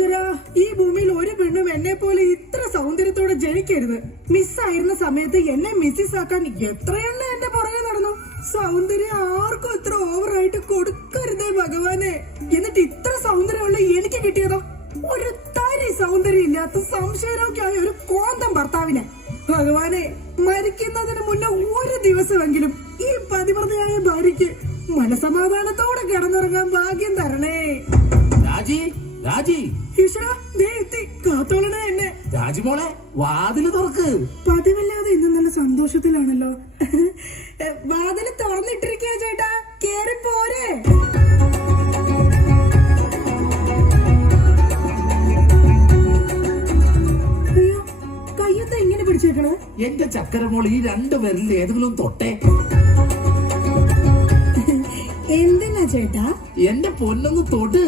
ഈശ്വര, ഈ ഭൂമിയിൽ ഒരു പെണ്ണും എന്നെ പോലെ ഇത്ര സൗന്ദര്യത്തോടെ ജനിക്കരുത്. മിസ്സായിരുന്ന സമയത്ത് എന്നെ മിസ്സിസ് ആക്കാൻ എത്രയെണ്ണ എന്റെ പുറകെ നടന്നു. സൗന്ദര്യം ആർക്കും ഇത്ര ഓവറായിട്ട് കൊടുക്കരുതേ ഭഗവാനെ. എന്നിട്ട് ഇത്ര സൗന്ദര്യമുള്ള എനിക്ക് കിട്ടിയതോ ഒരു തരി സൗന്ദര്യം ഇല്ലാത്ത സംശയരോഗ്യമായ ഒരു കോന്തം ഭർത്താവിനെ. ഭഗവാനെ, മരിക്കുന്നതിന് മുന്നേ ഒരു ദിവസമെങ്കിലും ഈ പതിവ്രതയായ ഭാര്യയ്ക്ക് മനസമാധാനത്തോടെ കിടന്നുറങ്ങാൻ ഭാഗ്യം തരണേ. കാത്തോളണേ എന്നെ. രാജിമോളെ, വാതില് തുറക്ക്. പതിവില്ലാതെ ഇന്ന് നല്ല സന്തോഷത്തിലാണല്ലോ. വാതില് തുറന്നിട്ടിരിക്കുക ചേട്ടാ, കേറി പോരെ. അയ്യോ, കയ്യത്തെ ഇങ്ങനെ പിടിച്ചേക്കണേ. എന്റെ ചക്കരമോൾ, ഈ രണ്ടുപേരിൽ ഏതെങ്കിലും തൊട്ടേ. എന്തിനാ ചേട്ടാ? എന്റെ പൊന്നൊന്ന് തൊട്ട്.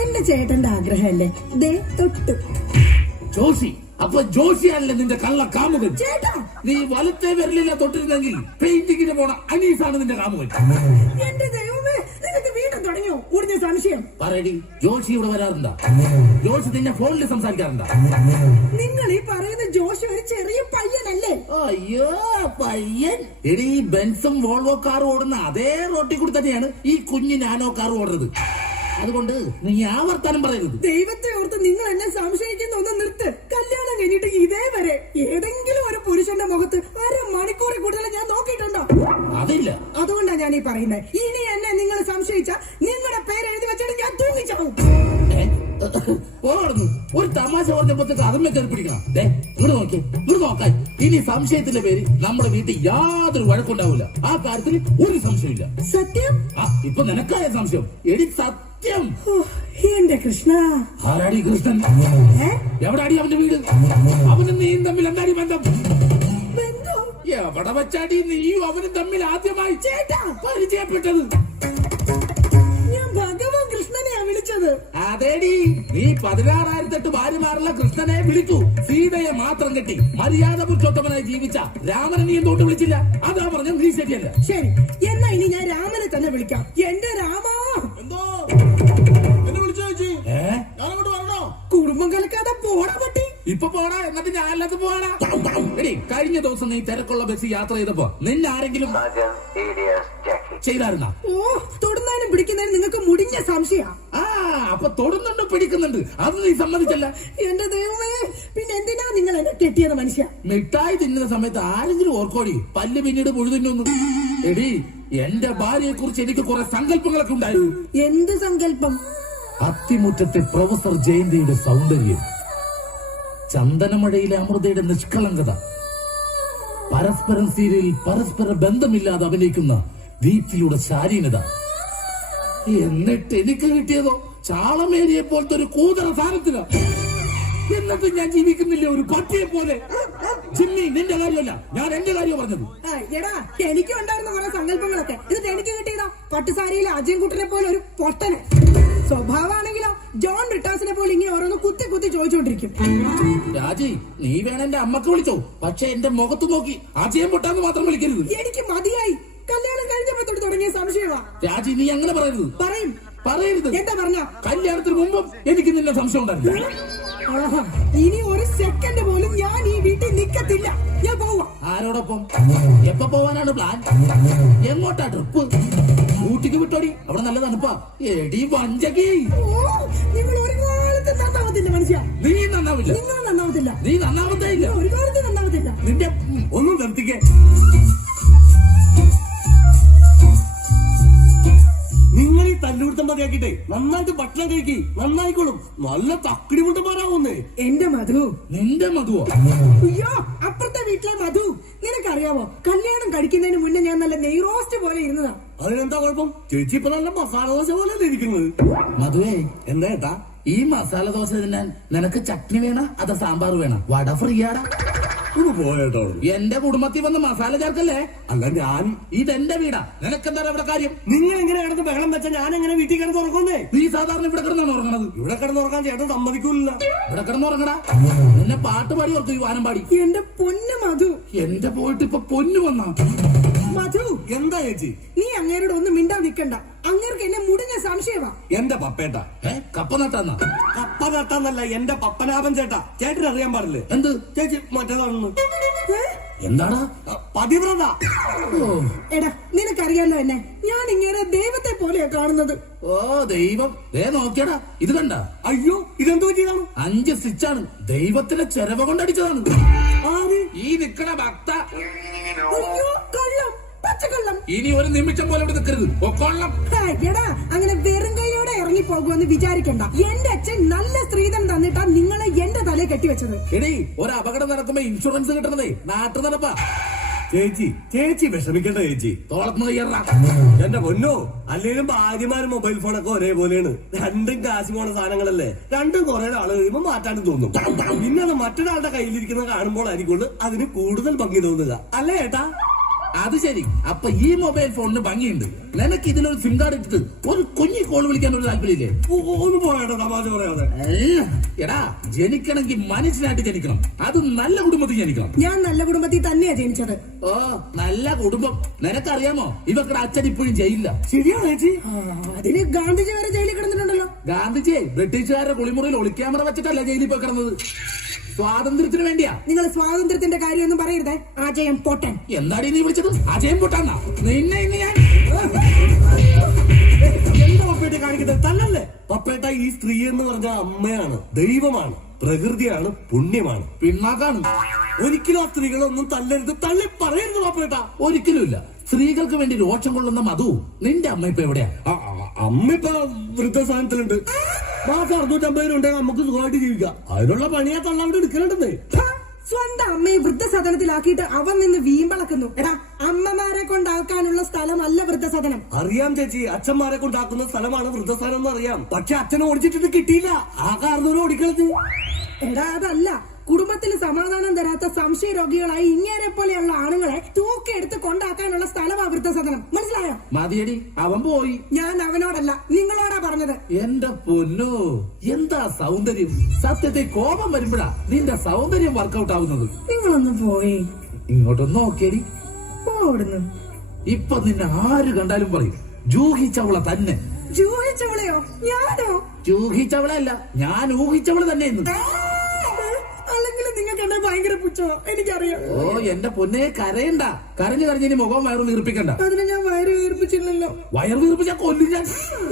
എന്റെ ചേട്ടന്റെ ആഗ്രഹമല്ലേ, ദേ തൊട്ടു. ജോഷി, അപ്പൊ ജോഷിയാണല്ലേ നിന്റെ കള്ള കാമുകൻ. ചേട്ടാ, നീ വലത്തെ വിരലില്ല തൊട്ടിരുന്നെങ്കിൽ പെയിന്റിങ്ങിന് പോണ അനീസാണ് നിന്റെ കാമുകൻ. എന്റെ ദൈവമേ, നിനക്ക് വീണ്ടും തുടങ്ങിയോ ഊർജ്ജ സംശയം? പറയടി, ജോഷി ഇവിടെ വരാറുണ്ടോ? ജോഷി നിന്നെ ഫോണിൽ സംസാരിക്കാറുണ്ടോ? നിങ്ങൾ ഈ പറയുന്ന ജോഷി ഒരു ചെറിയ പയ്യനല്ലേ? അയ്യോ, പയ്യൻ. എടി, ബെൻസും വോൾവോ കാറും ഓടുന്ന അതേ റോട്ടിൽ കൂടി തന്നെയാണ് ഈ കുഞ്ഞു നാനോ കാർ ഓടുന്നത്. അതുകൊണ്ട് നീ ആ വർത്താനം പറയരുത്. ദൈവത്തെ ഓർത്ത് നിങ്ങൾ എന്നെ സംശയിക്കുന്ന ഒന്ന് നിർത്ത്. കല്യാണം കഴിഞ്ഞിട്ട് ഇതേവരെ ഏതെങ്കിലും ഒരു പുരുഷന്റെ മുഖത്ത് അരമണിക്കൂറിൽ കൂടുതൽ ഞാൻ നോക്കിയിട്ടുണ്ടോ? അതില്ല. അതുകൊണ്ടാണ് ഞാൻ ഈ പറയുന്നത്. ഇനി എന്നെ നിങ്ങൾ സംശയിച്ച നിങ്ങളുടെ പേര് എഴുതി വെച്ചിട്ട് ഞാൻ തൂങ്ങിച്ചാവും. ഒരു തമാശ പറഞ്ഞപ്പോ അതുമ്മ കയറി പിടിക്കണം. ഇവിടെ നോക്കി, ഇവിടെ നോക്കാൻ. ഇനി സംശയത്തിന്റെ പേര് നമ്മുടെ വീട്ടിൽ യാതൊരു വഴക്കുണ്ടാവില്ല. ആ കാര്യത്തിൽ ഒരു സംശയമില്ല. സത്യം? ഇപ്പൊ നിനക്കായ സംശയം. എടി സത്യം. എന്റെ കൃഷ്ണ. ആരാടി കൃഷ്ണൻ? എവിടാടി അവന്റെ വീട്? അവനും നീയും തമ്മിൽ എന്താടി ബന്ധം? എവിടെ വെച്ചാടി നീയും അവനും തമ്മിൽ ആദ്യമായി പരിചയപ്പെട്ടത്? ഭഗവാൻ കൃഷ്ണനെയാ വിളിച്ചത്. അതേടി, നീ 16,008 ഭാര്യമാരുള്ള കൃഷ്ണനെ വിളിച്ചു. സീതയെ മാത്രം കെട്ടി മര്യാദ പുരുഷോത്തമനായി ജീവിച്ച രാമനെ നീ എന്തുകൊണ്ട് വിളിച്ചില്ല? അതാ പറഞ്ഞ നീ ശരിയല്ല. ശരി, എന്നാ ഇനി ഞാൻ രാമനെ തന്നെ വിളിക്കാം. എന്റെ രാമാ. എന്തോ എന്നെ വിളിച്ചു ചേച്ചി? ഞാനങ്ങോട്ട് വരണോ? കുടുംബം കലക്കാതെ പോടാ പട്ടി. ഇപ്പൊ പോടാ, എന്നിട്ട് ഞാൻ അല്ലാതെ പോടാ. എടി, കഴിഞ്ഞ ദിവസം നീ തിരക്കുള്ള ബസ് യാത്ര ചെയ്തപ്പോ നിന്നെ ആരെങ്കിലും ചെയ്തായിരുന്ന? ഓ, തൊടുന്നാലും പിടിക്കുന്നതിന് നിങ്ങൾക്ക് മുടിഞ്ഞ സംശയ. അപ്പൊ തൊടുന്നുണ്ട്, പിടിക്കുന്നുണ്ട്, അത് നീ സമ്മതിച്ചല്ല. എന്റെ ദൈവമേ, പിന്നെ എന്തിനാ നിങ്ങൾ എന്നെ കെട്ടിയത് മനുഷ്യ? മിഠായി തിന്നുന്ന സമയത്ത് ആരെങ്കിലും ഓർക്കോടി പല്ല് പിന്നീട് മുഴുതിന്നു? എടി, എന്റെ ഭാര്യയെ കുറിച്ച് എനിക്ക് കുറെ സങ്കല്പങ്ങളൊക്കെ ഉണ്ടായിരുന്നു. എന്ത് സങ്കല്പം? അത്തിമുറ്റത്തെ പ്രൊഫസർ ജയന്തിയുടെ സൗന്ദര്യം, ചന്ദനമഴയിലെ അമൃതയുടെ നിഷ്കളങ്കത, പരസ്പരം സീരിയലിൽ പരസ്പര ബന്ധമില്ലാതെ അഭിനയിക്കുന്ന ദീപ്തിയുടെ ശാരീരത. എന്നിട്ട് എനിക്ക് കിട്ടിയതോ ചാളമേരിയെ പോലത്തെ ഒരു കൂതറ സാധനത്തില. എന്നിട്ട് ഞാൻ ജീവിക്കുന്നില്ല ഒരു പട്ടിയെ പോലെ. ചിമ്മി, നിന്റെ കാര്യമല്ല, ഞാൻ എന്റെ കാര്യം പറഞ്ഞത്. എടാ, എനിക്കും ഉണ്ടായിരുന്ന കുറെ സങ്കല്പങ്ങളൊക്കെ. എന്നിട്ട് എനിക്ക് കിട്ടിയതാ പട്ടുസാരിയിലെ അജയൻകുട്ടനെ പോലെ ഒരു പൊട്ടന്. സ്വഭാവമാണെങ്കിലോ ജോൺ റിട്ടാസിനെ പോലെ ഇങ്ങനെ ഓരോന്ന് കുത്തി കുത്തി ചോദിച്ചോണ്ടിരിക്കും. രാജി, നീ വേണം എന്റെ അമ്മക്ക് വിളിച്ചോ, പക്ഷെ എന്റെ മുഖത്ത് നോക്കി അജയം പൊട്ടാന്ന് മാത്രം വിളിക്കരുത്. എനിക്ക് മതിയായി. കല്യാണം കഴിഞ്ഞപ്പോ തൊട്ട് തുടങ്ങിയ സംശയമാ. രാജി, നീ അങ്ങനെ പറയരുത്. പറയരുത്. എന്താ പറഞ്ഞ? കല്യാണത്തിന് മുമ്പും എനിക്ക് നിന്നെ സംശയം ഉണ്ടായിരുന്നു. ഇനി ഒരു സെക്കൻഡ് പോലും ഞാൻ ഈ വീട്ടിൽ നിക്കത്തില്ല. ഞാൻ പോവാ. ആരോടൊപ്പം? എപ്പോ പോവാനാണ് പ്ലാൻ? എങ്ങോട്ടാ ട്രിപ്പ്? ഊട്ടിക്ക് വിട്ടോടി, അവിടെ നല്ല തണുപ്പാ. എടി വഞ്ചകി, നിങ്ങൾ ഒരു കാലത്ത് നന്നാവത്തില്ല മനുഷ്യ. നീ നന്നാവില്ല. നിങ്ങൾ നന്നാവത്തില്ല. നീ നന്നാവത്തേ ഇല്ല. ഒരു കാലത്ത് നന്നാവത്തില്ല. നിന്റെ ഒന്നും നിർത്തിക്കേ. നിങ്ങൾ ഈ തല്ലുപിടുത്തം മതിയാക്കിട്ടെ നന്നായിട്ട് ഭക്ഷണം കഴിക്കി, നന്നായിക്കോളും. നല്ല തക്കിടി മുട്ടന്മാരാവുന്നേ. എന്റെ മധു. നിന്റെ മധുവോ? അയ്യോ, അപ്പുറത്തെ വീട്ടിലെ മധു. നിനക്കറിയാവോ, കല്യാണം കഴിക്കുന്നതിന് മുന്നേ ഞാൻ നല്ല നെയ് റോസ്റ്റ് പോലെ ഇരുന്നതാ. അതിനെന്താ കുഴപ്പം? ചേച്ചി ഇപ്പൊ നല്ല മസാല ദോശ പോലെ ഇരിക്കുന്നത്. മധുവേ, എന്താ ഏട്ടാ? ഈ മസാല ദോശ തിന്നാൻ നിനക്ക് ചട്നി വേണം അതോ സാമ്പാർ വേണം? വട ഫ്രീയാടാ. പോയേട്ടോ. എന്റെ കുടുംബത്തിൽ വന്ന് മസാല ചേർക്കല്ലേ. അല്ല, ഞാൻ ഇതെന്റെ വീടാ, നിനക്കെന്താ ഇവിടെ കാര്യം? നിങ്ങൾ എങ്ങനെ കിടന്ന് ബഹളം വെച്ചാൽ ഞാൻ എങ്ങനെ വീട്ടിൽ കിടന്ന് ഉറങ്ങുന്നേ? നീ സാധാരണ ഇവിടെ കിടന്നാണ് ഉറങ്ങണത്. ഇവിടെ കിടന്ന് ഉറങ്ങാൻ ചേട്ടൻ സമ്മതിക്കൂല. ഇവിടെ കിടന്ന് ഉറങ്ങടാ. നിന്നെ പാട്ട് പാടി ഓർത്തു ഈ വാനം പാടി. എന്റെ പൊന്നു മധു. എന്റെ പോയിട്ട് ഇപ്പൊ പൊന്നു വന്നാ മധു, എന്താ ചേച്ചി? നീ അങ്ങേരോട് ഒന്നും മിണ്ടാ നിക്കണ്ട. അങ്ങേർക്ക് എന്നെ മുടിഞ്ഞ സംശയമാ. എന്റെ പപ്പേട്ട കപ്പ നട്ടാന്നാ? കപ്പ നട്ടാന്നല്ല, എന്റെ പപ്പനാഭൻ ചേട്ടാ. ചേട്ടന് അറിയാൻ പാടില്ലേ? എന്ത് ചേച്ചി മറ്റേതാണെന്ന്. എന്താടാ? പതിവ്രത. എടാ, നിനക്കറിയാലോ എന്നെ. ഞാൻ ഇങ്ങനെ ദൈവത്തെ പോലെയാ കാണുന്നത്. ഓ ദൈവം, നോക്കിയടാ, ഇത് കണ്ട? അയ്യോ, ഇതെന്തോ ചെയ്താണ്? 5 സ്റ്റിച്ചാണ്. ദൈവത്തിന്റെ ചെലവ കൊണ്ടടിച്ചതാണ്. ആര്? ഈ നിക്കണ ഭക്ത. അയ്യോ, കള്ളം, പച്ചക്കള്ളം. ഇനി ഒരു നിമിഷം പോലെ ഇവിടെ നിൽക്കരുത്. ഒക്കൊള്ളം. എടാ, അങ്ങനെ വെറും കൈയോടെ ഇറങ്ങി പോകുമെന്ന് വിചാരിക്കണ്ട. എന്റെ അച്ഛൻ നല്ല സ്ത്രീധനം തന്നിട്ടാ നിങ്ങളെ എന്റെ തലയെ കെട്ടിവെച്ചത്. എടീ, ഒരു അപകടം നടക്കുമ്പോ ഇൻഷുറൻസ് കിട്ടണതേ നാട്ടു നടപ്പാ. ചേച്ചി വിഷമിക്കണ്ട ചേച്ചി. തോളത്തുനിന്ന് കയ്യറാ. എന്റെ പൊന്നോ, അല്ലെങ്കിലും ഭാര്യമാരും മൊബൈൽ ഫോണൊക്കെ ഒരേപോലെയാണ്. രണ്ടും കാശ് പോണ സാധനങ്ങളല്ലേ. രണ്ടും കുറെ ആള് കഴിയുമ്പോ മാറ്റാണ്ട് തോന്നും. പിന്നെ അത് മറ്റൊരാളുടെ കയ്യിലിരിക്കുന്നത് കാണുമ്പോഴായിരിക്കുള്ളൂ അതിന് കൂടുതൽ ഭംഗി തോന്നുക, അല്ലേ ഏട്ടാ? അത് ശരി. അപ്പൊ ഈ മൊബൈൽ ഫോണിന് ഭംഗിയുണ്ട്. നിനക്ക് ഇതിലൊരു സിം കാർഡ് ഇട്ടിട്ട് ഒരു കുഞ്ഞി കോൾ വിളിക്കാൻ ഒരു താല്പര്യമില്ലേ? ഒന്ന് പോയാട്ടോ, തമാശ പറയാതെ. എടാ, ജനിക്കണമെങ്കിൽ മനുഷ്യനായിട്ട് ജനിക്കണം. അത് നല്ല കുടുംബത്തിൽ ജനിക്കണം. ഞാൻ നല്ല കുടുംബത്തിൽ തന്നെയാ ജനിച്ചത്. ഓ, നല്ല കുടുംബം. നിനക്കറിയാമോ, ഇവക്കടെ അച്ഛൻ ഇപ്പോഴും ജയിലില്ല. ശരിയാണോ ചേച്ചി? അതിന് ഗാന്ധിജി വരെ ജയിലിൽ കിടന്നിട്ടുണ്ടല്ലോ. ഗാന്ധിജിയെ ബ്രിട്ടീഷുകാരുടെ കുളിമുറിയിൽ ഒളിക്യാമറ വെച്ചിട്ടല്ല ജയിലിൽ പോയി കിടന്നത്. സ്വാതന്ത്ര്യത്തിന് വേണ്ടിയാ. നിങ്ങൾ സ്വാതന്ത്ര്യത്തിന്റെ കാര്യമൊന്നും പറയരുതേ. അജയം പൊട്ടൻ. എന്താടി നീ വിളിച്ചത്? അജയം പൊട്ടാന്നാ? നിന്നെ ഇന്ന് ഞാൻ എന്താ പപ്പേട്ട കാണിക്കുന്നത്? തല്ലല്ലേ പപ്പേട്ട. ഈ സ്ത്രീ എന്ന് പറഞ്ഞ അമ്മയാണ്, ദൈവമാണ്, പ്രകൃതിയാണ്, പുണ്യമാണ്, പിന്നാക്കാണ്. ഒരിക്കലും ആ സ്ത്രീകളൊന്നും തല്ലരുത്, തള്ളി പറയരുത് പപ്പേട്ട. ഒരിക്കലുമില്ല. സ്ത്രീകൾക്ക് വേണ്ടി രോഷം കൊള്ളുന്ന മധു, നിന്റെ അമ്മ ഇപ്പൊ എവിടെയാ? അമ്മ ഇപ്പൊ വൃദ്ധസ്ഥാനത്തിലുണ്ട്. മാസം 650 ഉണ്ടെങ്കിൽ നമുക്ക് സുഖമായിട്ട് ജീവിക്കാം. അതിനുള്ള പണിയാ തള്ളവിടെ എടുക്കലുണ്ടെന്നേ. സ്വന്തം അമ്മയെ വൃദ്ധസദനത്തിലാക്കിയിട്ട് അവൻ നിന്ന് വീമ്പളക്കുന്നു. എടാ, അമ്മമാരെ കൊണ്ടാക്കാനുള്ള സ്ഥലമല്ല വൃദ്ധസദനം. അറിയാം ചേച്ചി, അച്ഛന്മാരെ കൊണ്ടാക്കുന്ന സ്ഥലമാണ് വൃദ്ധസ്ഥാനം എന്ന് അറിയാം. പക്ഷെ അച്ഛനെ ഓടിച്ചിട്ട് കിട്ടിയില്ല. ആ കാരണവരെ ഓടിക്കളഞ്ഞു. എടാ, അതല്ല. കുടുംബത്തിന് സമാധാനം തരാത്ത സംശയ രോഗികളായി ഇങ്ങനെ പോലെയുള്ള ആണുങ്ങളെ തൂക്കിയെടുത്ത് കൊണ്ടാക്കാനുള്ള സ്ഥലമാ വൃദ്ധസദനം. മനസ്സിലായോ? മതിയടി, അവൻ പോയി. ഞാൻ അവനോടല്ല, നിങ്ങളോടാ പറഞ്ഞത്. എന്റെ പൊന്നോ, എന്താ സൗന്ദര്യം! സത്യത്തെ കോപം വരുമ്പോഴാ നിന്റെ സൗന്ദര്യം വർക്കൗട്ട് ആവുന്നത്. നിങ്ങളൊന്ന് പോയി ഇങ്ങോട്ടൊന്ന് നോക്കിയടി. പോടുന്നു. ഇപ്പൊ നിന്നെ ആര് കണ്ടാലും പറയും ജൂഹിച്ചവള തന്നെ. ജൂഹിച്ചവളെയോ? ഞാനോ? ജൂഹിച്ചവളല്ല, ഞാൻ ഊഹിച്ചവള് തന്നെ ഇന്ന്. അല്ലെങ്കിൽ നിങ്ങൾക്ക് എന്നെ ഭയങ്കര പുച്ഛമോ? എനിക്കറിയാം. ഓ എന്റെ പൊന്നെ, കരയണ്ട. കരഞ്ഞു കരഞ്ഞിനി മുഖം വയറ് വീർപ്പിക്കണ്ട. അതിന് ഞാൻ വയറ് വീർപ്പിച്ചില്ലല്ലോ. വയറ് വീർപ്പിച്ചാ കൊല്ലും ഞാൻ.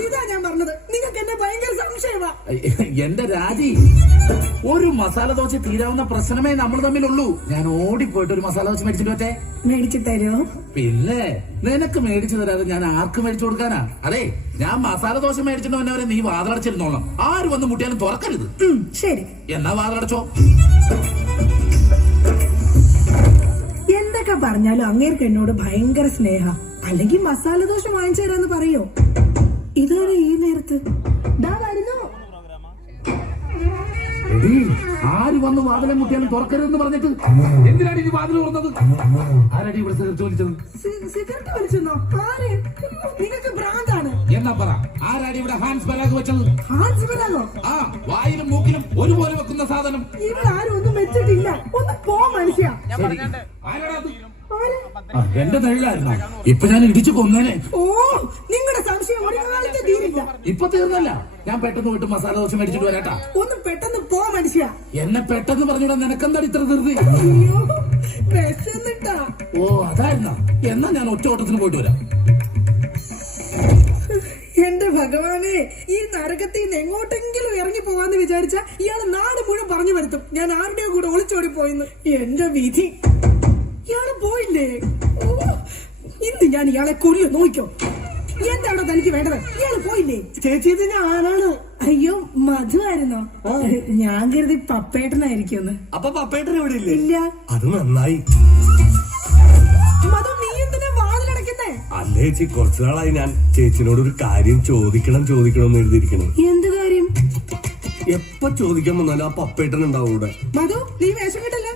ഇതാ ഞാൻ പറഞ്ഞത്, നിങ്ങൾക്ക് എന്നെ ഭയങ്കര സംശയമാ. എന്റെ രാജി, ഒരു മസാല ദോശ തീരാവുന്ന പ്രശ്നമേ നമ്മൾ തമ്മിലുള്ളൂ. ഞാൻ ഓടിപ്പോയിട്ട് ഒരു മസാല ദോശ മേടിച്ചിട്ട് പറ്റേ? മേടിച്ചു തരുമോ? പിന്നെ നിനക്ക് മേടിച്ചു തരാതെ ഞാൻ ആർക്ക് മേടിച്ചു കൊടുക്കാനാ? അതെ, ഞാൻ മസാല ദോശ മേടിച്ചിട്ട് വന്നവരെ നീ വാതിലടച്ചിരുന്നോളാം. ആര് വന്ന് മുട്ടിയാലും തുറക്കരുത്. ശരി, എന്നാ വാതിലടച്ചോ. എന്തൊക്കെ പറഞ്ഞാലും അങ്ങേർക്ക് എന്നോട് ഭയങ്കര സ്നേഹ. അല്ലെങ്കിൽ മസാല ദോശ വാങ്ങിച്ചു തരാന്ന് പറയോ? ഇതുവരെ ഈ നേരത്ത് ദാ വരുന്നു. എടീ, ആര് വന്ന് വാതിലെ മുട്ടിയാലും തുറക്കരുതെന്ന് പറഞ്ഞിട്ട് എന്തിനാണ് ഈ വാതിൽ തുറന്നത്? ആരടി ഇവിടെ സിഗരറ്റ് വലിച്ചത്? സിഗരറ്റ് വലിച്ചെന്നോ? ആര്? നിങ്ങൾക്ക് ഭ്രാന്താണ്. എന്നാ പറ, ആരാടി ഇവിടെ ഹാൻസ് ബലാഗ് വെച്ചത്? ഹാൻസ് ബലാഗോ? ആ, വായിലും മൂക്കിലും ഒരുപോലെ വെക്കുന്ന സാധനം. ഇവിടെ ആരും ഒന്നും വെച്ചിട്ടില്ല. ഒന്ന് പോ മനുഷ്യ. ശരി, ആരാടാ അത്? എന്റെ നെല്ലായിരുന്നു. ഇപ്പൊ ഞാൻ ഇടിച്ചു കൊന്നേനെ. ഓ, നിങ്ങളുടെ സംശയം ഒരു കാലത്ത് തീരില്ല. ഇപ്പൊ തീർന്നല്ല, ഞാൻ പെട്ടെന്ന് പോയിട്ട് മസാല ദോശ മേടിച്ചിട്ട് വരാട്ടാ. ഒന്ന് പെട്ടെന്ന് പോ മനുഷ്യ. എന്നെ പെട്ടെന്ന് പറഞ്ഞൂടാ, നിനക്കെന്താ ഇത്ര ധൃതി? അയ്യോ, വിശന്നിട്ടാ. ഓ അതായിരുന്നാ? എന്നാ ഞാൻ ഒറ്റ ഓട്ടത്തിന് പോയിട്ട് വരാം. എന്റെ ഭഗവാനെ, ഈ നരകത്തിൽ നിന്ന് എങ്ങോട്ടെങ്കിലും ഇറങ്ങി പോവാന്ന് വിചാരിച്ച ഇയാള് നാട് മുഴുവൻ പറഞ്ഞു വരുത്തും ഞാൻ ആരുടെയോ കൂടെ ഒളിച്ചോടി പോയിന്ന്. എന്റെ വിധി, ഇയാള് പോയില്ലേ? ഓ, ഇന്ന് ഞാൻ ഇയാളെ കൊല്ലു. നോക്കിക്കോ. എന്താണോ തനിക്ക് വേണ്ടത്? ഇയാള് പോയില്ലേ? ചേച്ചി, ഇത് ഞാനാണ്. അയ്യോ, മധു ആയിരുന്നോ? ഞാൻ കരുതി പപ്പേട്ടനായിരിക്കും. അപ്പൊ പപ്പേട്ടൻ ഇവിടെ ഇല്ലേ? ഇല്ല. അത് നന്നായി. മധു, നീ എന്തിനാ വാതിലടക്കുന്നേ? അല്ല ചേച്ചി, കുറച്ചു നാളായി ഞാൻ ചേച്ചിനോട് ഒരു കാര്യം ചോദിക്കണം എന്ന് എഴുതിയിരിക്കണം. എന്ത് കാര്യം? എപ്പൊ ചോദിക്കാൻ വന്നാലും ആ പപ്പേട്ടൻ ഉണ്ടാവും ഇവിടെ. മധു, നീ വേഷം കിട്ടല്ല.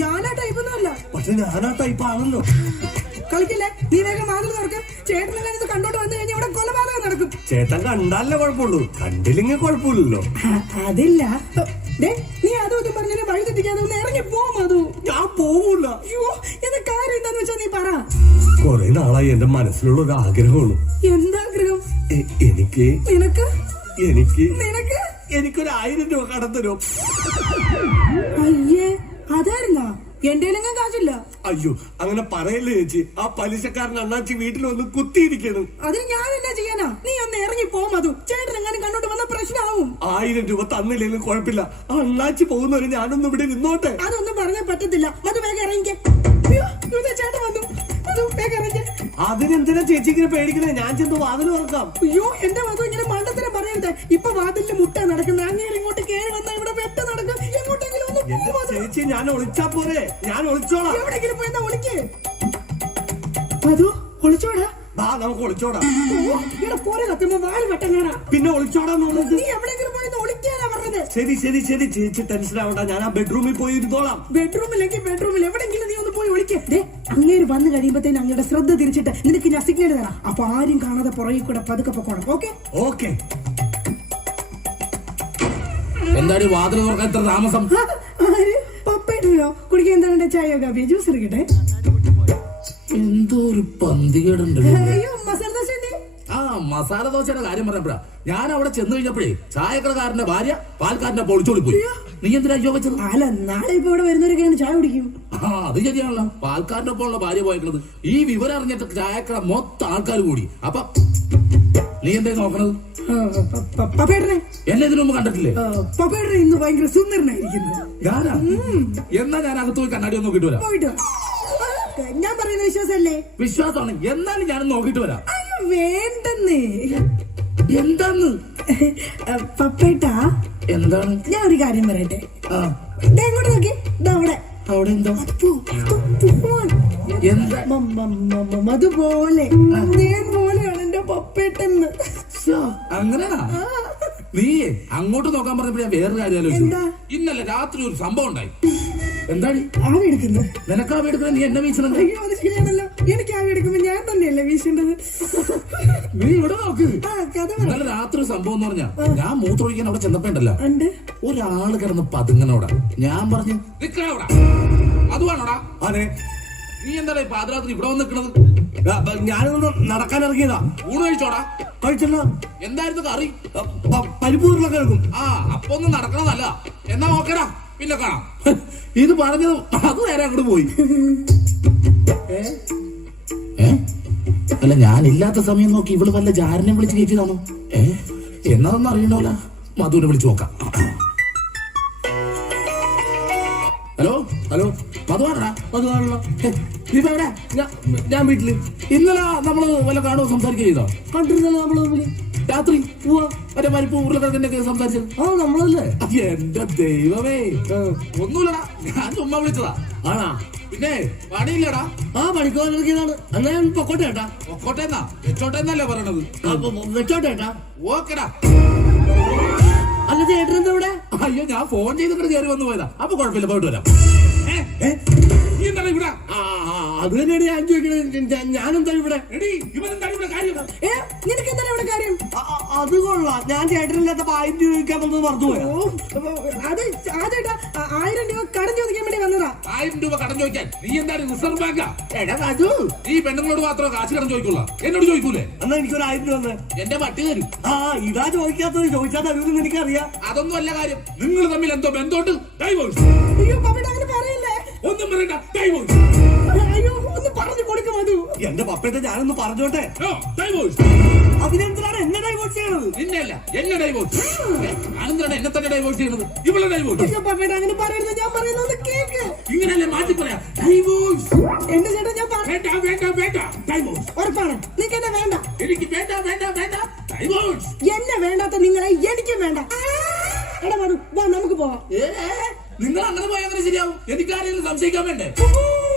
ഞാനാ ടൈപ്പൊന്നും അല്ല. പക്ഷെ ഞാൻ ആ ടൈപ്പ് ആണല്ലോ. കളിക്കില്ലേ? നീ വേഗം വാതിൽ തുറക്ക്. ചേട്ടനെല്ലാം ഇത് കണ്ടോട്ട് വന്നു കഴിഞ്ഞാൽ ഇവിടെ കൊലപാതകം നടക്കും. ചേട്ടൻ കണ്ടാലേ കുഴപ്പമുള്ളൂ, കണ്ടില്ലെങ്കിൽ കുഴപ്പമില്ലല്ലോ. അതില്ല. ദേ, നീ അതും ഇതും പറഞ്ഞാലും വഴി തെറ്റിക്കാതെ ഒന്ന് ഇറങ്ങി പോ മധു. ഞാൻ പോവൂല. അയ്യോ, ഇത് കാര്യം എന്താന്ന് വെച്ചാ നീ പറ. കൊറേ നാളായി എന്റെ മനസ്സിലുള്ള ഒരു ആഗ്രഹമാണ്. എന്താഗ്രഹം? എനിക്ക് നിനക്ക് എനിക്ക് നിനക്ക് എനിക്കൊരു 1000 രൂപ കടം തരും. അയ്യേ, അതായിരുന്നാ? എന്റെ കാശില്ല. അയ്യോ, അങ്ങനെ പറയല്ലേ ചേച്ചി. ആ പലിശക്കാരൻ അണ്ണാച്ചി വീട്ടിൽ വന്ന് കുത്തിയിരിക്കണം. അതിന് ഞാൻ എന്നാ ചെയ്യാനാ? നീ ഒന്ന് ഇറങ്ങി പോ മധു. ചേട്ടൻ എങ്ങനെ കണ്ടോട്ട് വന്ന പ്രശ്നമാവും. 1000 രൂപ തന്നില്ലെങ്കിലും കുഴപ്പമില്ല. അണ്ണാച്ചി പോകുന്നവരെ ഞാനൊന്നും ഇവിടെ നിന്നോട്ടെ. അതൊന്നും പറഞ്ഞാൽ പറ്റത്തില്ല. മധു വേഗം ഇറങ്ങിക്കേ. അയ്യോ, ഇവിടെ ചേട്ടൻ വന്നു. മധു വേഗം ഇറങ്ങിക്കേ. അതിനെന്തിനാ ചേച്ചി ഇങ്ങനെ പേടിക്കണേ? ഞാൻ ചെന്ന് വാതിൽ തുറക്കാം. അയ്യോ, എന്റെ മധു ഇങ്ങനെ മണ്ടത്തരം പറയരുത്. ഇപ്പൊ വാതിലിന് മുട്ട നടക്കുന്നത്. അങ്ങനെ ഇങ്ങോട്ട് കേറി വന്നാ ഇവിടെ വെട്ട നടക്കും. എങ്ങോട്ടെങ്കിലും ഒന്ന് പോ മധു. ചേച്ചി, ഞാൻ ഒളിച്ചാ പോരെ? ഞാൻ ഒളിച്ചോളാം. എവിടെങ്കിലും പോയി ഒളിക്ക്. മധു ഒളിച്ചോടാ. നമുക്ക് ഒളിച്ചോടാം. ഇവിടെ പോരെ കത്തുമ്പോ വാല് വെട്ടങ്ങാടാ. പിന്നെ ഒളിച്ചോടാന്നുള്ളത് നീ എവിടെങ്കിലും പോയി ഒളിക്കാനാ പറഞ്ഞത്. ശരി ശരി ശരി ചേച്ചി, ടെൻഷൻ ആവണ്ട. ഞാൻ ആ ബെഡ്റൂമിൽ പോയി ഇരുന്നോളാം. ബെഡ്റൂമിലേക്ക് ബെഡ്റൂമിൽ എവിടെങ്കിലും നീ ഒന്ന് പോയി ഒളിക്കേ. അങ്ങേര് വന്നു കഴിയുമ്പോഴത്തേന് അങ്ങയുടെ ശ്രദ്ധ തിരിച്ചിട്ട് നിനക്ക് ഞാൻ സിഗ്നൽ തരാം. അപ്പൊ ആരും കാണാതെ പുറകെ കൂടെ പതുക്കെ പൊക്കോണം. Okay okay. എന്താടി വാതിൽ തുറക്കാൻ ഇത്ര താമസം? പപ്പയോ കുടിക്കാൻ എന്താണ്? ചായ കാപ്പിയോ ജ്യൂസ് എടുക്കട്ടെ? എന്തോ ഒരു പന്തികേടുണ്ട്. അയ്യോ, മസാല ദോശ ഉണ്ട്. ആ മസാല ദോശയുടെ കാര്യം പറഞ്ഞപ്പോഴാ ഞാൻ അവിടെ ചെന്ന് കഴിഞ്ഞപ്പോഴേ ചായക്കടക്കാരന്റെ ഭാര്യ പാൽക്കാരന്റെ പൊളിച്ചോളി പോയി. നീ എന്തിനാ അയ്യോ വെച്ചത്? അല്ല, നാളെ ഇപ്പൊ ഇവിടെ വരുന്നവരൊക്കെയാണ് ചായ കുടിക്കും. ആ അത് ശരിയാണല്ലോ. പാൽക്കാരന്റെ ഒപ്പമുള്ള ഭാര്യ പോയേക്കണത്. ഈ വിവരം അറിഞ്ഞിട്ട് ചായക്കട മൊത്തം ആൾക്കാർ കൂടി. അപ്പൊ നീ എന്തേ നോക്കണത്? പപ്പേട്ടനെ എന്നെ ഇതിനു മുമ്പ് കണ്ടിട്ടില്ലേ? പപ്പേട്ടനെ ഇന്ന് ഭയങ്കര സുന്ദരനായിരിക്കുന്നു. ഞാനാ? എന്നാ ഞാൻ അകത്ത് പോയി കണ്ണാടി ഒന്ന് നോക്കിട്ട് വരാം. പോയിട്ട് വാ. ഞാൻ പറയുന്ന വിശ്വാസല്ലേ? വിശ്വാസമാണ്. എന്നാലും ഞാനൊന്ന് നോക്കിട്ട് വരാം. അയ്യോ, വേണ്ടെന്നേ. എന്താന്ന്? പപ്പേട്ടാ, എന്താണ്? ഞാൻ ഒരു കാര്യം പറയട്ടെ. ആ ദേ ഇങ്ങോട്ട് നോക്കി. അവിടെ അവിടെ എന്താ? എന്താ? അതുപോലെ പോലെയാണ് എന്റെ പപ്പേട്ടെന്ന്. അങ്ങനെയാ? നീ അങ്ങോട്ട് നോക്കാൻ പറഞ്ഞപ്പോ ഞാൻ വേറൊരു കാര്യം ആലോചിച്ചു. എന്താ? ഇന്നലെ രാത്രി ഒരു സംഭവം ഉണ്ടായി. എന്താണ് ആവെടുക്കുന്നത്? നിനക്കാ എടുക്കുന്നത്? നീ എന്നെ വീശണത്? അയ്യോ, അത് ശരിയാണല്ലോ. എനിക്ക് ആവെടുക്കുമ്പോ ഞാൻ തന്നെയല്ലേ വീശേണ്ടത്? നീ ഇവിടെ നോക്ക്. കഥ ഇന്നലെ രാത്രി ഒരു സംഭവം എന്ന് പറഞ്ഞാ ഞാൻ മൂത്രമൊഴിക്കാൻ അവിടെ ചെന്നപ്പോണ്ടല്ലോ ഉണ്ട്. ഒരാള് കിടന്ന് പതുങ്ങനോടാ. ഞാൻ പറഞ്ഞു നിക്കണവിടെ. അതുവാണോടാ? അതെ. നീ എന്താ പാതിരാത്രി ഇവിടെ വന്ന് നിക്കണത്? ഞാനൊന്ന് നടക്കാൻ ഇറങ്ങിയതാ. ഊണ് കഴിച്ചോടാ? കഴിച്ചല്ലോ. എന്തായിരുന്നു കറി? പരിപ്പ് ഉരുളക്കിഴങ്ങും. ആ അപ്പൊ ഒന്നും നടക്കണതല്ല. എന്നാ നോക്കടാ, പിന്നെ കാണാം. ഇത് പറഞ്ഞതും അത് നേരെ അങ്ങോട്ട് പോയി. അല്ല, ഞാനില്ലാത്ത സമയം നോക്കി ഇവള് വല്ല ജാരനെ വിളിച്ച് കയറ്റിയതാണോ? എന്നതൊന്നും അറിയണോല. മധുവിനെ വിളിച്ചു നോക്കാം. ഹലോ ഹലോ, മധുവാണടാ? അതുകാണല്ലോ. ഇപ്പൊ എവിടെ? ഞാൻ വീട്ടില്. ഇന്നലെ നമ്മള് വല്ല കാണുമോ സംസാരിക്കുക ചെയ്തോ? കണ്ടിരുന്നല്ലോ നമ്മള് രാത്രി. മറ്റേ പരിപ്പ് ഉരുളക്കിഴങ്ങിന്റെ സംസാരിച്ചത്? ആ നമ്മളല്ലേ. എന്റെ ദൈവമേ, ഒന്നുമില്ലടാ, ഞാൻ ചുമ്മാ വിളിച്ചതാ. ആണാ? പിന്നെ പണിയില്ലടാ. ആ പണിക്കോട്ടിറങ്ങിയതാണ്. എന്നാ ഞാൻ പൊക്കോട്ടെ ഏട്ടാ. പൊക്കോട്ടെന്നാ വെച്ചോട്ടെന്നല്ലേ പറയണത്? വെച്ചോട്ടെ ഏട്ടാ. ഓക്കെടാ. അല്ല, ചേട്ടനെന്താ ഇവിടെ? അയ്യോ, ഞാൻ ഫോൺ ചെയ്തിട്ട് കയറി വന്നു പോയതാ. അപ്പൊ കുഴപ്പമില്ല, പോയിട്ട് വരാം. നീ എന്താണ് ഇവിടെ? അത് തന്നെയാണ് ഞാൻ ചോദിക്കണത്. ഞാനെന്താ ഇവിടെ? എടീ, ഇവനെന്താണ് ഇവിടെ കാര്യം? നിനക്ക് എന്താണ് ഇവിടെ കാര്യം? അത് കൊള്ളാം. ഞാൻ ചേട്ടനില്ലാത്ത 1000 രൂപ ചോദിക്കാൻ വന്നത് മറന്നുപോയാ. അത് അതേട്ടാ, 1000 രൂപ കടം ചോദിക്കാൻ വേണ്ടി വന്നതാ. 1000 രൂപ കടം ചോദിക്കാൻ? നീ എന്താണ് റിസർവ് ബാങ്കാ? എടാ അത് നീ പെണ്ണുങ്ങളോട് മാത്രം കാശ് കടം ചോദിക്കുള്ള, എന്നോട് ചോദിക്കൂലേ? എന്നാ എനിക്കൊരു 1000 രൂപ തന്നെ. എന്റെ പട്ടി തരും. ഇതാ ചോദിക്കാത്തത്. ചോദിച്ചാൽ തരുമെന്ന് എനിക്കറിയാം. അതൊന്നും അല്ല കാര്യം. നിങ്ങൾ തമ്മിൽ എന്തോ ബന്ധോട്ട്. ഡൈവോഴ്സ്. അയ്യോ പപ്പേട്ട, അങ്ങനെ പറയല്ലേ. ഒന്നും പറയണ്ട, ഡൈവോഴ്സ്. അയ്യോ, ഒന്ന് പറഞ്ഞു കൊടുക്കും മധു. എന്റെ പപ്പേട്ട ഞാനൊന്ന് പറഞ്ഞോട്ടെ. ഡൈവോഴ്സ്. അതിനെന്തിനാണ് എന്നെ ഡൈവോഴ്സ് ചെയ്യണത്? നിന്നെയല്ല, എന്നെ ഡൈവോഴ്സ്. അതെന്താണ് എന്നെ തന്നെ ഡൈവോഴ്സ് ചെയ്യണത്? ഇവിടെ ഡൈവോഴ്സ്. അയ്യോ പപ്പേട്ട, അങ്ങനെ പറയരുത്. ഞാൻ പറയുന്നത് കേക്ക്. ഇങ്ങനെയല്ലേ മാറ്റി പറയാ? ഡൈവോഴ്സ്. എന്റെ ചേട്ടാ, ഞാൻ വേണ്ട വേണ്ട വേണ്ട, ഡൈവോഴ്സ്. ഉറപ്പാണ്. നിങ്ങൾക്ക് എന്നെ വേണ്ട. എനിക്ക് വേണ്ട വേണ്ട വേണ്ട, ഡൈവോഴ്സ്. എന്നെ വേണ്ടാത്ത നിങ്ങളെ എനിക്കും വേണ്ട. എടാ മധു, വാ നമുക്ക് പോവാം. നിങ്ങൾ അങ്ങനെ പോയാൽ അങ്ങനെ ശരിയാവും. എനിക്ക് ആരെങ്കിലും സംശയിക്കാൻ വേണ്ടേ?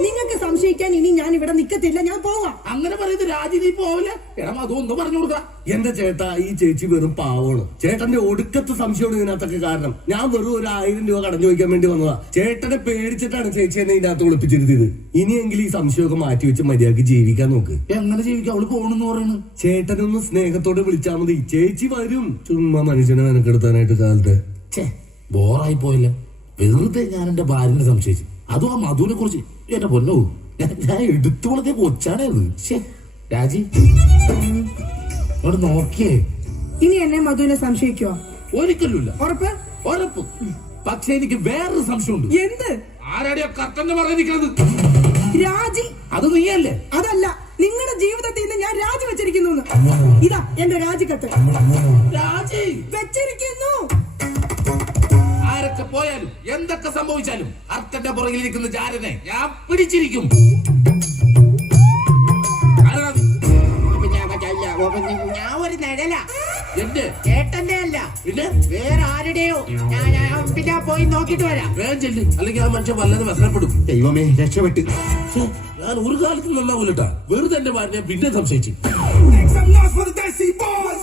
നിങ്ങൾക്ക് സംശയിക്കാൻ ഇനി ഞാൻ ഇവിടെ നിക്കത്തില്ല. ഞാൻ പോവാം. അങ്ങനെ പറയുന്നത് രാജി, നീ പോവില്ല. എടാ അതൊന്നും പറഞ്ഞു കൊടുക്ക. എന്റെ ചേട്ടാ, ഈ ചേച്ചി വെറും പാവമാണ്. ചേട്ടന്റെ ഒടുക്കത്തെ സംശയമാണ് ഇതിനകത്തൊക്കെ കാരണം. ഞാൻ വെറും ഒരു 1000 രൂപ കടം ചോദിക്കാൻ വേണ്ടി വന്നതാ. ചേട്ടനെ പേടിച്ചിട്ടാണ് ചേച്ചി എന്നെ ഇതിനകത്ത് ഒളിപ്പിച്ചിരുത്തിയത്. ഇനിയെങ്കിലും ഈ സംശയമൊക്കെ മാറ്റി വെച്ച് മര്യാദക്ക് ജീവിക്കാൻ നോക്ക്. എങ്ങനെ ജീവിക്കാം? അവള് പോണെന്ന് പറയുന്നു. ചേട്ടനൊന്ന് സ്നേഹത്തോടെ വിളിച്ചാൽ മതി. ചേച്ചി വരും. ചുമ്മാ മനുഷ്യനെ മെനക്കെടുത്താനായിട്ട് കാലത്ത്. ബോറായി പോയില്ല. വെറുതെ ഞാൻ എന്റെ ഭാര്യനെ സംശയിച്ചു. അതും ആ മധുവിനെ കുറിച്ച്. എന്റെ പൊന്നോ, ഞാൻ എടുത്തു വളർത്തിയ കൊച്ചാണേ അത്. ശ്ശേ, രാജി അവിടെ നോക്കിയേ. ഇനി എന്നെ മധുവിനെ സംശയിക്കുവോ? ഒരിക്കലുമില്ല. ഉറപ്പ്? ഉറപ്പ്. പക്ഷെ എനിക്ക് വേറൊരു സംശയമുണ്ട്. എന്ത്? ആരാടിയാ കർട്ടന്റെ പറഞ്ഞിരിക്കുന്നത്? രാജി. അത് നീയല്ലേ? അതല്ല, നിങ്ങളുടെ ജീവിതത്തിൽ നിന്ന് ഞാൻ രാജി വെച്ചിരിക്കുന്നു. ഇതാ എന്റെ രാജിക്കത്ത്. രാജി വെച്ചിരിക്കുന്നു. ആരൊക്കെ പോയാലും എന്തൊക്കെ സംഭവിച്ചാലും അർക്കന്റെ പുറകിലിരിക്കുന്ന ജാരനെ ഞാൻ പിടിച്ചിരിക്കും. ആരാ നീ? ഞാൻ ഒരു നിഴല, എന്റെ ചേട്ടന്റെ അല്ല, പിന്നെ വേറെ ആരുടെയോ. ഞാൻ പിന്നെ പോയി നോക്കിട്ട് വരാം. വേഗം ചെല്ല്, അല്ലെങ്കിൽ ആ മനുഷ്യൻ വല്ലതും വ്യസനപ്പെടും. ദൈവമേ, രക്ഷപ്പെട്ടു. ഛെ, ഞാൻ ഒരു കാലത്ത് നന്നാവൂലട്ടാ. വെറുതെ എന്റെ ഭാര്യനെ പിന്നെ സംശയിച്ചു. Make some noise for the Desi Boys.